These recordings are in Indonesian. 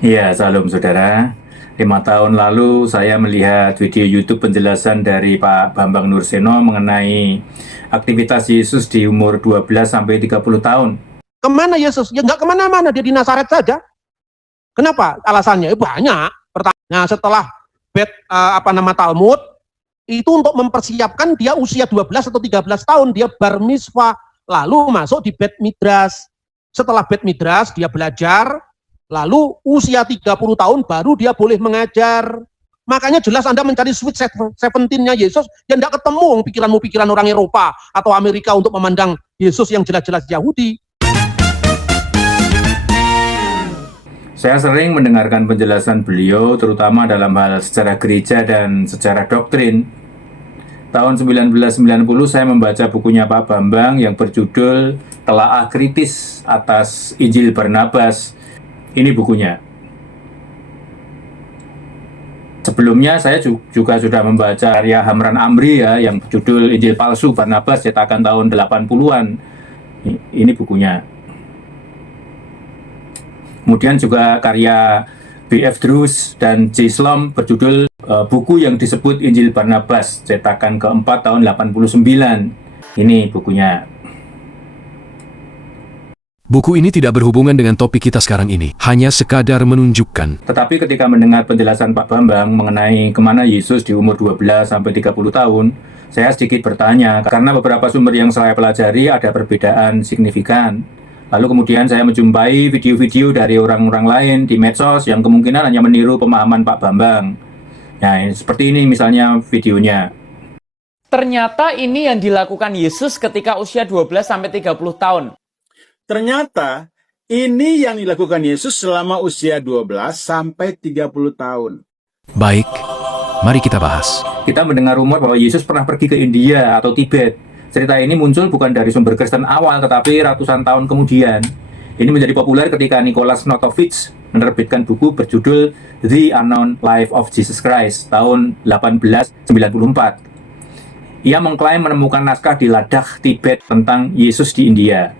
Iya, salam saudara. 5 tahun lalu saya melihat video YouTube penjelasan dari Pak Bambang Nurseno mengenai aktivitas Yesus di umur 12 sampai 30 tahun. Kemana Yesus? Ya nggak kemana-mana, dia di Nazaret saja. Kenapa? Alasannya banyak. Nah, setelah Talmud, itu untuk mempersiapkan dia usia 12 atau 13 tahun, dia bar mitzvah, lalu masuk di Bet Midras. Setelah Bet Midras, dia belajar, lalu usia 30 tahun baru dia boleh mengajar. Makanya jelas Anda mencari Sweet 17-nya Yesus, ya tidak ketemu pikiran orang Eropa atau Amerika untuk memandang Yesus yang jelas-jelas Yahudi. Saya sering mendengarkan penjelasan beliau, terutama dalam hal sejarah gereja dan sejarah doktrin. Tahun 1990 saya membaca bukunya Pak Bambang yang berjudul Telaah Kritis atas Injil Barnabas. Ini bukunya. Sebelumnya saya juga sudah membaca karya Hamran Amri ya, yang berjudul Injil Palsu Barnabas, cetakan tahun 80-an. Ini bukunya. Kemudian juga karya B.F. Druce dan J. Slom berjudul buku yang disebut Injil Barnabas, cetakan keempat tahun 89. Ini bukunya. Buku ini tidak berhubungan dengan topik kita sekarang ini, hanya sekadar menunjukkan. Tetapi ketika mendengar penjelasan Pak Bambang mengenai kemana Yesus di umur 12 sampai 30 tahun, saya sedikit bertanya, karena beberapa sumber yang saya pelajari ada perbedaan signifikan. Lalu kemudian saya menjumpai video-video dari orang-orang lain di medsos yang kemungkinan hanya meniru pemahaman Pak Bambang. Nah, seperti ini misalnya videonya. Ternyata ini yang dilakukan Yesus ketika usia 12-30 tahun. Ternyata ini yang dilakukan Yesus selama usia 12 sampai 30 tahun. Baik, mari kita bahas. Kita mendengar rumor bahwa Yesus pernah pergi ke India atau Tibet. Cerita ini muncul bukan dari sumber Kristen awal, tetapi ratusan tahun kemudian. Ini menjadi populer ketika Nicholas Notovitz menerbitkan buku berjudul The Unknown Life of Jesus Christ tahun 1894. Ia mengklaim menemukan naskah di Ladakh, Tibet tentang Yesus di India.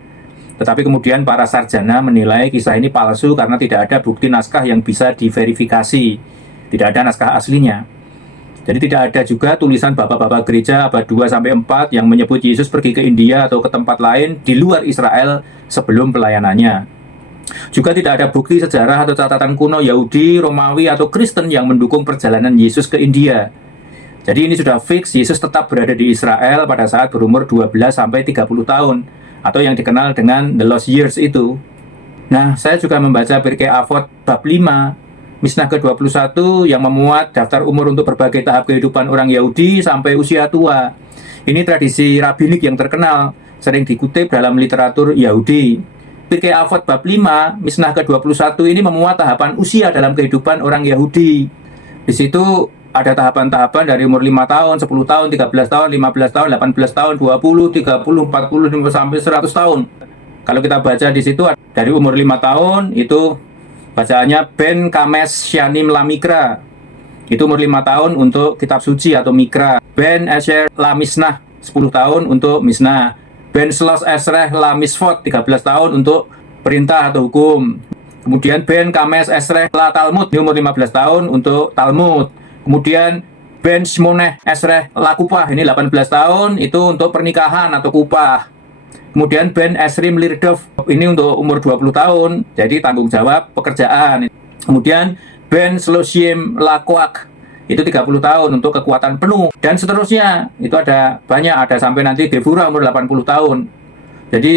Tetapi kemudian para sarjana menilai kisah ini palsu karena tidak ada bukti naskah yang bisa diverifikasi. Tidak ada naskah aslinya. Jadi tidak ada juga tulisan bapak-bapak gereja abad 2-4 yang menyebut Yesus pergi ke India atau ke tempat lain di luar Israel sebelum pelayanannya. Juga tidak ada bukti sejarah atau catatan kuno Yahudi, Romawi, atau Kristen yang mendukung perjalanan Yesus ke India. Jadi ini sudah fix, Yesus tetap berada di Israel pada saat berumur 12-30 tahun, atau yang dikenal dengan The Lost Years itu. Nah, saya juga membaca Pirkei Avot bab 5, Mishnah ke-21 yang memuat daftar umur untuk berbagai tahap kehidupan orang Yahudi sampai usia tua. Ini tradisi rabbinik yang terkenal, sering dikutip dalam literatur Yahudi. Pirkei Avot bab 5, Mishnah ke-21 ini memuat tahapan usia dalam kehidupan orang Yahudi. Di situ ada tahapan-tahapan dari umur 5 tahun, 10 tahun, 13 tahun, 15 tahun, 18 tahun, 20, 30, 40, sampai 100 tahun. Kalau kita baca di situ dari umur 5 tahun itu bacaannya Ben Kames Shanim La Mikra. Itu umur 5 tahun untuk kitab suci atau Mikra. Ben Asher La Misnah 10 tahun untuk Misnah. Ben Slos Esreh La Misfot 13 tahun untuk perintah atau hukum. Kemudian Ben Kames Esreh La Talmud di umur 15 tahun untuk Talmud. Kemudian Ben Shmoneh Esreh La Kupah ini 18 tahun itu untuk pernikahan atau kupah. Kemudian Ben Esrim Lirdov ini untuk umur 20 tahun, jadi tanggung jawab pekerjaan. Kemudian Ben Sloshim Lakoak itu 30 tahun untuk kekuatan penuh. Dan seterusnya, itu ada banyak, ada sampai nanti Devura umur 80 tahun. Jadi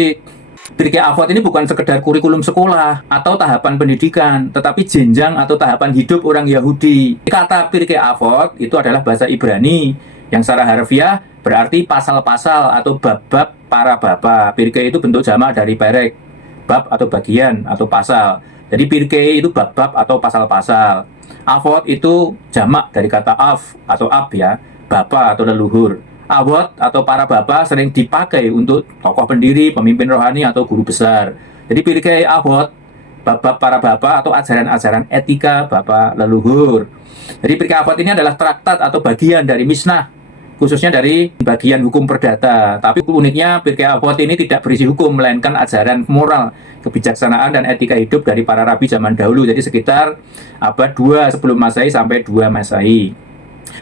Pirkei Avot ini bukan sekedar kurikulum sekolah atau tahapan pendidikan, tetapi jenjang atau tahapan hidup orang Yahudi. Kata Pirkei Avot itu adalah bahasa Ibrani, yang secara harfiah berarti pasal-pasal atau bab-bab para bapa. Pirkei itu bentuk jamak dari perek, bab atau bagian atau pasal. Jadi Pirkei itu bab-bab atau pasal-pasal. Avot itu jamak dari kata av atau ab ya, bapa atau leluhur. Avot atau para bapa sering dipakai untuk tokoh pendiri, pemimpin rohani atau guru besar. Jadi Pirkei Avot, bab-bab para bapa atau ajaran-ajaran etika bapa leluhur. Jadi Pirkei Avot ini adalah traktat atau bagian dari Mishnah khususnya dari bagian hukum perdata. Tapi uniknya Pirkei Avot ini tidak berisi hukum, melainkan ajaran moral, kebijaksanaan, dan etika hidup dari para rabi zaman dahulu. Jadi sekitar abad 2 sebelum Masehi sampai 2 Masehi.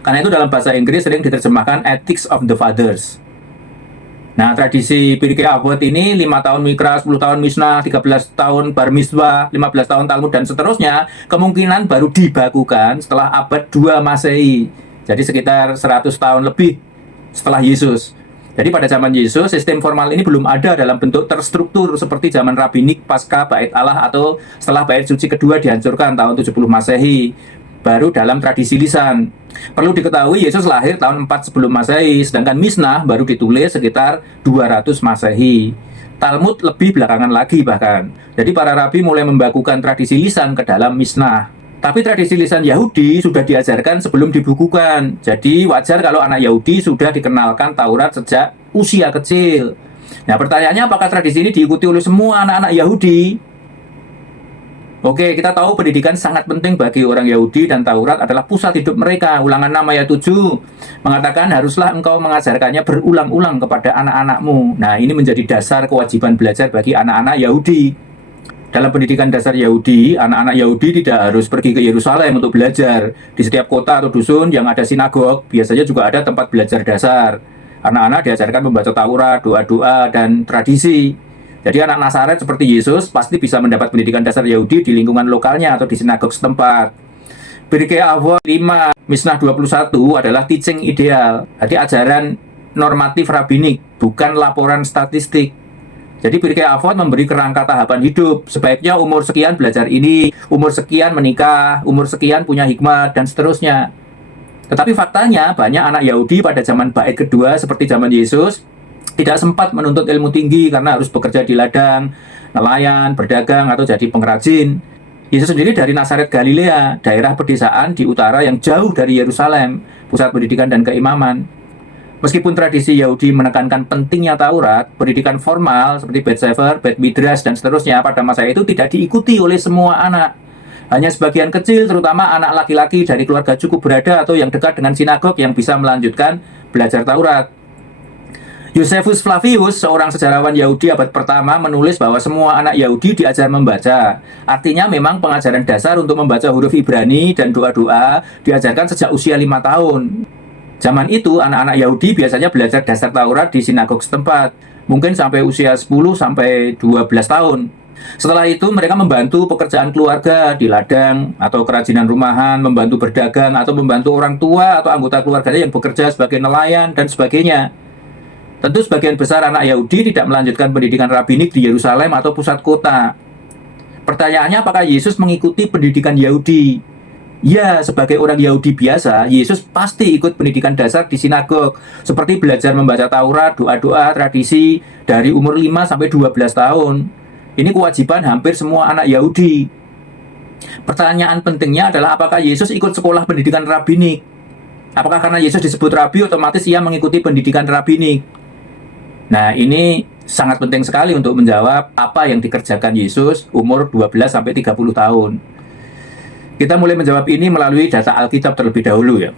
Karena itu dalam bahasa Inggris sering diterjemahkan Ethics of the Fathers. Nah, tradisi Pirkei Avot ini 5 tahun Mikra, 10 tahun Mishnah, 13 tahun Bar Mitzvah, 15 tahun Talmud, dan seterusnya, kemungkinan baru dibakukan setelah abad 2 Masehi. Jadi sekitar 100 tahun lebih setelah Yesus. Jadi pada zaman Yesus, sistem formal ini belum ada dalam bentuk terstruktur seperti zaman Rabinik pasca Bait Allah atau setelah Bait Suci kedua dihancurkan tahun 70 Masehi. Baru dalam tradisi lisan. Perlu diketahui Yesus lahir tahun 4 sebelum Masehi, sedangkan Mishnah baru ditulis sekitar 200 Masehi. Talmud lebih belakangan lagi bahkan. Jadi para rabi mulai membakukan tradisi lisan ke dalam Mishnah. Tapi tradisi lisan Yahudi sudah diajarkan sebelum dibukukan. Jadi wajar kalau anak Yahudi sudah dikenalkan Taurat sejak usia kecil. Nah, pertanyaannya apakah tradisi ini diikuti oleh semua anak-anak Yahudi? Oke, kita tahu pendidikan sangat penting bagi orang Yahudi dan Taurat adalah pusat hidup mereka. Ulangan 6 ayat 7 mengatakan haruslah engkau mengajarkannya berulang-ulang kepada anak-anakmu. Nah, ini menjadi dasar kewajiban belajar bagi anak-anak Yahudi. Dalam pendidikan dasar Yahudi, anak-anak Yahudi tidak harus pergi ke Yerusalem untuk belajar. Di setiap kota atau dusun yang ada sinagog, biasanya juga ada tempat belajar dasar. Anak-anak diajarkan membaca Taurat, doa-doa, dan tradisi. Jadi anak Nazaret seperti Yesus pasti bisa mendapat pendidikan dasar Yahudi di lingkungan lokalnya atau di sinagog setempat. Pirkei Avot 5, Mishnah 21 adalah teaching ideal. Jadi ajaran normatif rabinik, bukan laporan statistik. Jadi Pirkei Avot memberi kerangka tahapan hidup. Sebaiknya umur sekian belajar ini, umur sekian menikah, umur sekian punya hikmat, dan seterusnya. Tetapi faktanya banyak anak Yahudi pada zaman Bait kedua seperti zaman Yesus tidak sempat menuntut ilmu tinggi karena harus bekerja di ladang, nelayan, berdagang, atau jadi pengrajin. Yesus sendiri dari Nazaret Galilea, daerah pedesaan di utara yang jauh dari Yerusalem, pusat pendidikan dan keimaman. Meskipun tradisi Yahudi menekankan pentingnya Taurat, pendidikan formal seperti Beit Sefer, Beit Midrash, dan seterusnya pada masa itu tidak diikuti oleh semua anak. Hanya sebagian kecil, terutama anak laki-laki dari keluarga cukup berada atau yang dekat dengan sinagog yang bisa melanjutkan belajar Taurat. Josephus Flavius, seorang sejarawan Yahudi abad pertama, menulis bahwa semua anak Yahudi diajar membaca. Artinya memang pengajaran dasar untuk membaca huruf Ibrani dan doa-doa diajarkan sejak usia 5 tahun. Zaman itu, anak-anak Yahudi biasanya belajar dasar Taurat di sinagog setempat, mungkin sampai usia 10 sampai 12 tahun. Setelah itu, mereka membantu pekerjaan keluarga di ladang atau kerajinan rumahan, membantu berdagang atau membantu orang tua atau anggota keluarganya yang bekerja sebagai nelayan dan sebagainya. Tentu sebagian besar anak Yahudi tidak melanjutkan pendidikan rabinik di Yerusalem atau pusat kota. Pertanyaannya, apakah Yesus mengikuti pendidikan Yahudi? Ya, sebagai orang Yahudi biasa, Yesus pasti ikut pendidikan dasar di sinagog, seperti belajar membaca Taurat, doa-doa, tradisi, dari umur 5 sampai 12 tahun. Ini kewajiban hampir semua anak Yahudi. Pertanyaan pentingnya adalah apakah Yesus ikut sekolah pendidikan rabinik? Apakah karena Yesus disebut rabi, otomatis ia mengikuti pendidikan rabinik? Nah, ini sangat penting sekali untuk menjawab apa yang dikerjakan Yesus umur 12 sampai 30 tahun. Kita mulai menjawab ini melalui data Alkitab terlebih dahulu ya.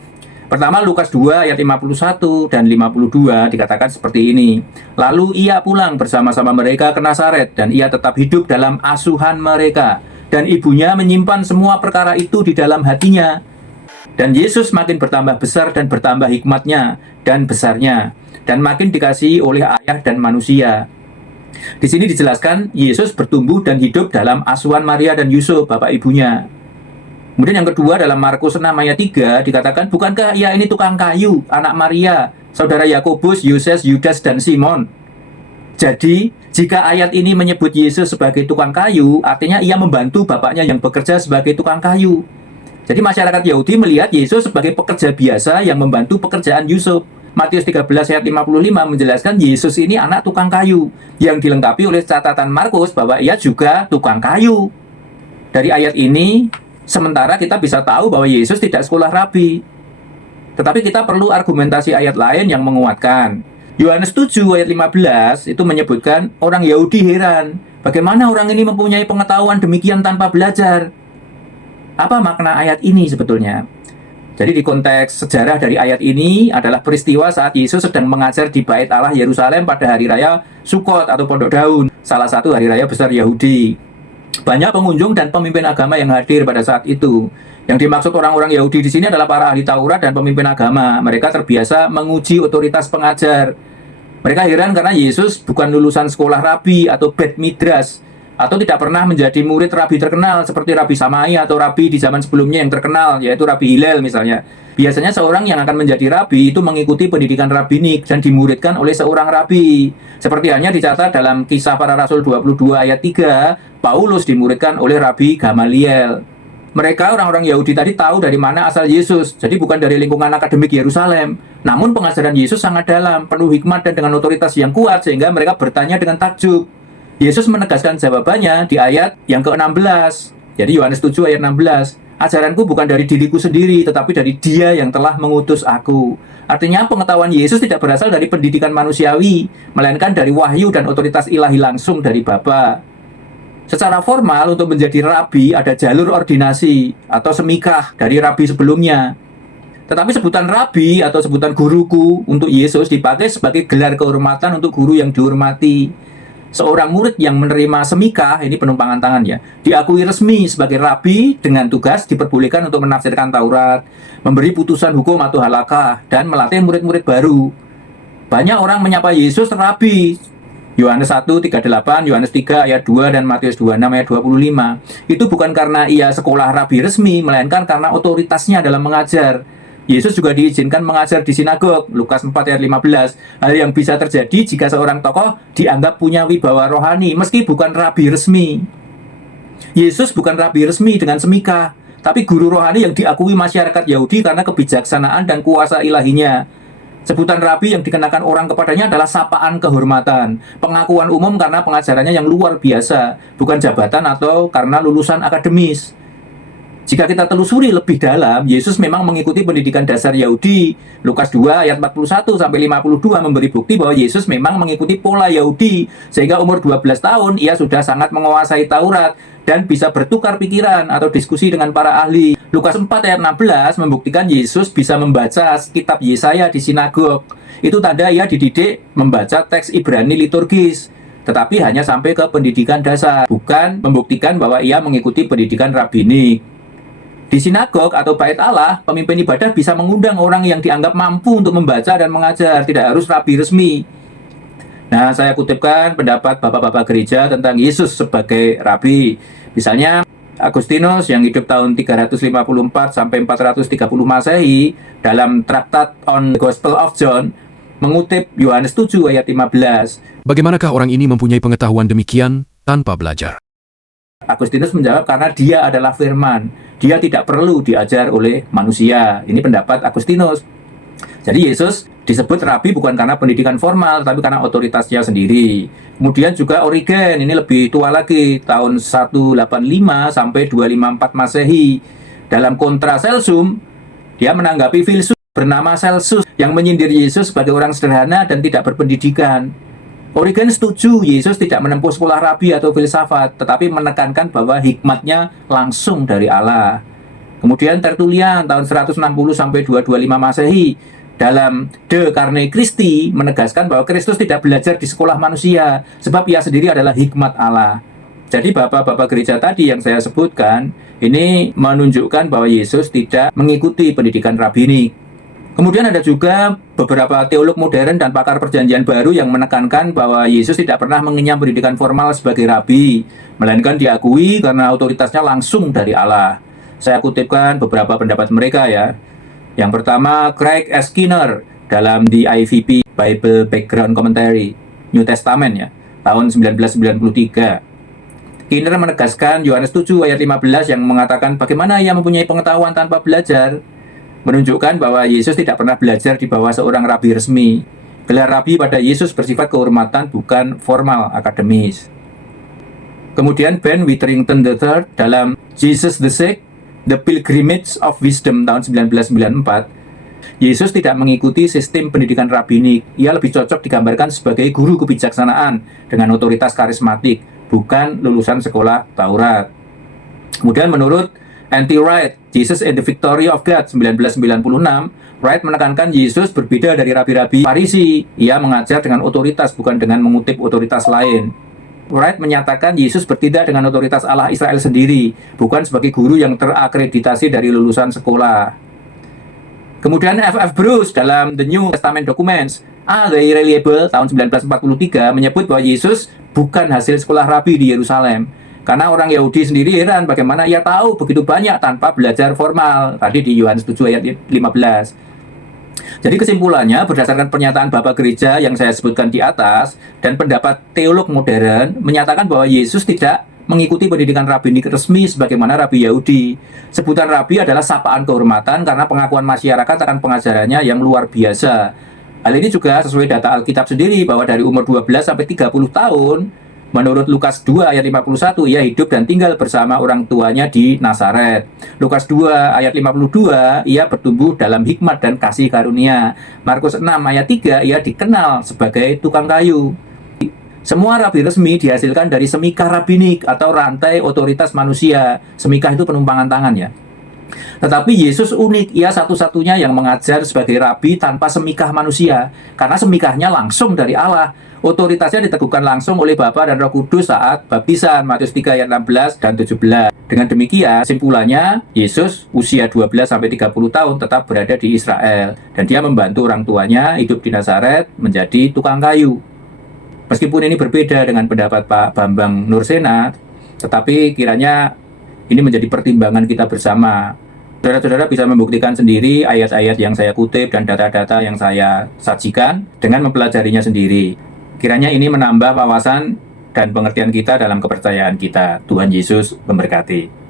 Pertama, Lukas 2 ayat 51 dan 52 dikatakan seperti ini. Lalu ia pulang bersama-sama mereka ke Nazaret dan ia tetap hidup dalam asuhan mereka. Dan ibunya menyimpan semua perkara itu di dalam hatinya. Dan Yesus makin bertambah besar dan bertambah hikmatnya dan besarnya. Dan makin dikasihi oleh ayah dan manusia. Di sini dijelaskan Yesus bertumbuh dan hidup dalam asuhan Maria dan Yusuf, bapak ibunya. Kemudian yang kedua dalam Markus 6 ayat 3 dikatakan, bukankah ia ini tukang kayu, anak Maria, saudara Yakobus, Yoses, Yudas, dan Simon? Jadi, jika ayat ini menyebut Yesus sebagai tukang kayu, artinya ia membantu bapaknya yang bekerja sebagai tukang kayu. Jadi masyarakat Yahudi melihat Yesus sebagai pekerja biasa yang membantu pekerjaan Yusuf. Matius 13 ayat 55 menjelaskan Yesus ini anak tukang kayu, yang dilengkapi oleh catatan Markus bahwa ia juga tukang kayu. Dari ayat ini, sementara kita bisa tahu bahwa Yesus tidak sekolah rabi. Tetapi kita perlu argumentasi ayat lain yang menguatkan. Yohanes 7 ayat 15 itu menyebutkan orang Yahudi heran. Bagaimana orang ini mempunyai pengetahuan demikian tanpa belajar? Apa makna ayat ini sebetulnya? Jadi di konteks sejarah dari ayat ini adalah peristiwa saat Yesus sedang mengajar di Bait Allah Yerusalem pada hari raya Sukot atau Pondok Daun, salah satu hari raya besar Yahudi. Banyak pengunjung dan pemimpin agama yang hadir pada saat itu. Yang dimaksud orang-orang Yahudi di sini adalah para ahli Taurat dan pemimpin agama. Mereka terbiasa menguji otoritas pengajar. Mereka heran karena Yesus bukan lulusan sekolah rabi atau Bet Midras, atau tidak pernah menjadi murid rabi terkenal seperti Rabi Samai atau rabi di zaman sebelumnya yang terkenal, yaitu Rabi Hillel misalnya. Biasanya seorang yang akan menjadi rabi itu mengikuti pendidikan rabbinik dan dimuridkan oleh seorang rabi. Seperti hanya dicatat dalam Kisah Para Rasul 22 ayat 3, Paulus dimuridkan oleh Rabi Gamaliel. Mereka orang-orang Yahudi tadi tahu dari mana asal Yesus, jadi bukan dari lingkungan akademik Yerusalem. Namun pengajaran Yesus sangat dalam, penuh hikmat dan dengan otoritas yang kuat, sehingga mereka bertanya dengan takjub. Yesus menegaskan jawabannya di ayat yang ke-16. Jadi Yohanes 7 ayat 16. Ajaranku bukan dari diriku sendiri, tetapi dari Dia yang telah mengutus aku. Artinya pengetahuan Yesus tidak berasal dari pendidikan manusiawi, melainkan dari wahyu dan otoritas ilahi langsung dari Bapa. Secara formal untuk menjadi rabi ada jalur ordinasi atau semikah dari rabi sebelumnya. Tetapi sebutan rabi atau sebutan guruku untuk Yesus dipakai sebagai gelar kehormatan untuk guru yang dihormati. Seorang murid yang menerima semikah, ini penumpangan tangan ya, diakui resmi sebagai rabi dengan tugas diperbolehkan untuk menafsirkan Taurat, memberi putusan hukum atau halakah, dan melatih murid-murid baru. Banyak orang menyapa Yesus rabi. Yohanes 1:38, Yohanes 3 ayat 2, dan Matius 26 ayat 25. Itu bukan karena ia sekolah rabi resmi, melainkan karena otoritasnya dalam mengajar. Yesus juga diizinkan mengajar di sinagog, Lukas 4 ayat 15. Hal yang bisa terjadi jika seorang tokoh dianggap punya wibawa rohani, meski bukan rabi resmi. Yesus bukan rabi resmi dengan semikah, tapi guru rohani yang diakui masyarakat Yahudi karena kebijaksanaan dan kuasa ilahinya. Sebutan rabi yang dikenakan orang kepadanya adalah sapaan kehormatan, pengakuan umum karena pengajarannya yang luar biasa, bukan jabatan atau karena lulusan akademis. Jika kita telusuri lebih dalam, Yesus memang mengikuti pendidikan dasar Yahudi. Lukas 2 ayat 41-52 memberi bukti bahwa Yesus memang mengikuti pola Yahudi, sehingga umur 12 tahun ia sudah sangat menguasai Taurat dan bisa bertukar pikiran atau diskusi dengan para ahli. Lukas 4 ayat 16 membuktikan Yesus bisa membaca kitab Yesaya di sinagog. Itu tanda ia dididik membaca teks Ibrani liturgis, tetapi hanya sampai ke pendidikan dasar, bukan membuktikan bahwa ia mengikuti pendidikan rabbinik. Di sinagog atau bait Allah, pemimpin ibadah bisa mengundang orang yang dianggap mampu untuk membaca dan mengajar, tidak harus rabi resmi. Nah, saya kutipkan pendapat bapak-bapak gereja tentang Yesus sebagai rabi. Misalnya, Agustinus yang hidup tahun 354 sampai 430 Masehi dalam Traktat on the Gospel of John mengutip Yohanes 7 ayat 15. Bagaimanakah orang ini mempunyai pengetahuan demikian tanpa belajar? Agustinus menjawab karena dia adalah firman. Dia tidak perlu diajar oleh manusia. Ini pendapat Agustinus. Jadi Yesus disebut rabi bukan karena pendidikan formal, tapi karena otoritasnya sendiri. Kemudian juga Origen, ini lebih tua lagi, tahun 185 sampai 254 Masehi. Dalam Contra Celsum, dia menanggapi filsuf bernama Celsus yang menyindir Yesus sebagai orang sederhana dan tidak berpendidikan. Origen setuju Yesus tidak menempuh sekolah rabi atau filsafat, tetapi menekankan bahwa hikmatnya langsung dari Allah. Kemudian Tertullian tahun 160 sampai 225 Masehi dalam De Carne Christi menegaskan bahwa Kristus tidak belajar di sekolah manusia, sebab ia sendiri adalah hikmat Allah. Jadi bapak-bapak gereja tadi yang saya sebutkan ini menunjukkan bahwa Yesus tidak mengikuti pendidikan rabbinik. Kemudian ada juga beberapa teolog modern dan pakar perjanjian baru yang menekankan bahwa Yesus tidak pernah mengenyam pendidikan formal sebagai rabi, melainkan diakui karena otoritasnya langsung dari Allah. Saya kutipkan beberapa pendapat mereka ya. Yang pertama, Craig S. Skinner dalam The IVP Bible Background Commentary New Testament ya, tahun 1993. Skinner menegaskan Yohanes 7 ayat 15 yang mengatakan bagaimana ia mempunyai pengetahuan tanpa belajar, menunjukkan bahwa Yesus tidak pernah belajar di bawah seorang rabi resmi. Gelar rabi pada Yesus bersifat kehormatan, bukan formal akademis. Kemudian Ben Witherington III dalam Jesus the Sick, The Pilgrimage of Wisdom tahun 1994, Yesus tidak mengikuti sistem pendidikan rabbinik. Ia lebih cocok digambarkan sebagai guru kebijaksanaan dengan otoritas karismatik, bukan lulusan sekolah Taurat. Kemudian menurut N.T. Wright, Jesus and the Victory of God 1996, Wright menekankan Yesus berbeda dari rabi-rabi Farisi. Ia mengajar dengan otoritas, bukan dengan mengutip otoritas lain. Wright menyatakan Yesus bertindak dengan otoritas Allah Israel sendiri, bukan sebagai guru yang terakreditasi dari lulusan sekolah. Kemudian F.F. Bruce dalam The New Testament Documents, The Reliable tahun 1943 menyebut bahwa Yesus bukan hasil sekolah rabi di Yerusalem. Karena orang Yahudi sendiri heran bagaimana ia tahu begitu banyak tanpa belajar formal. Tadi di Yohanes 7 ayat 15. Jadi kesimpulannya, berdasarkan pernyataan Bapak Gereja yang saya sebutkan di atas, dan pendapat teolog modern, menyatakan bahwa Yesus tidak mengikuti pendidikan rabbinik resmi sebagaimana Rabi Yahudi. Sebutan Rabi adalah sapaan kehormatan karena pengakuan masyarakat akan pengajarannya yang luar biasa. Hal ini juga sesuai data Alkitab sendiri, bahwa dari umur 12 sampai 30 tahun, menurut Lukas 2 ayat 51, ia hidup dan tinggal bersama orang tuanya di Nazaret. Lukas 2 ayat 52, ia bertumbuh dalam hikmat dan kasih karunia. Markus 6 ayat 3, ia dikenal sebagai tukang kayu. Semua rabi resmi dihasilkan dari semikah rabbinik atau rantai otoritas manusia. Semikah itu penumpangan tangan ya. Tetapi Yesus unik, ia satu-satunya yang mengajar sebagai rabi tanpa semikah manusia. Karena semikahnya langsung dari Allah. Otoritasnya diteguhkan langsung oleh Bapa dan Roh Kudus saat baptisan, Matius 3 ayat 16 dan 17. Dengan demikian, simpulannya, Yesus usia 12 sampai 30 tahun tetap berada di Israel. Dan dia membantu orang tuanya hidup di Nazaret menjadi tukang kayu. Meskipun ini berbeda dengan pendapat Pak Bambang Nursena, tetapi kiranya ini menjadi pertimbangan kita bersama. Saudara-saudara bisa membuktikan sendiri ayat-ayat yang saya kutip dan data-data yang saya sajikan dengan mempelajarinya sendiri. Kiranya ini menambah wawasan dan pengertian kita dalam kepercayaan kita. Tuhan Yesus memberkati.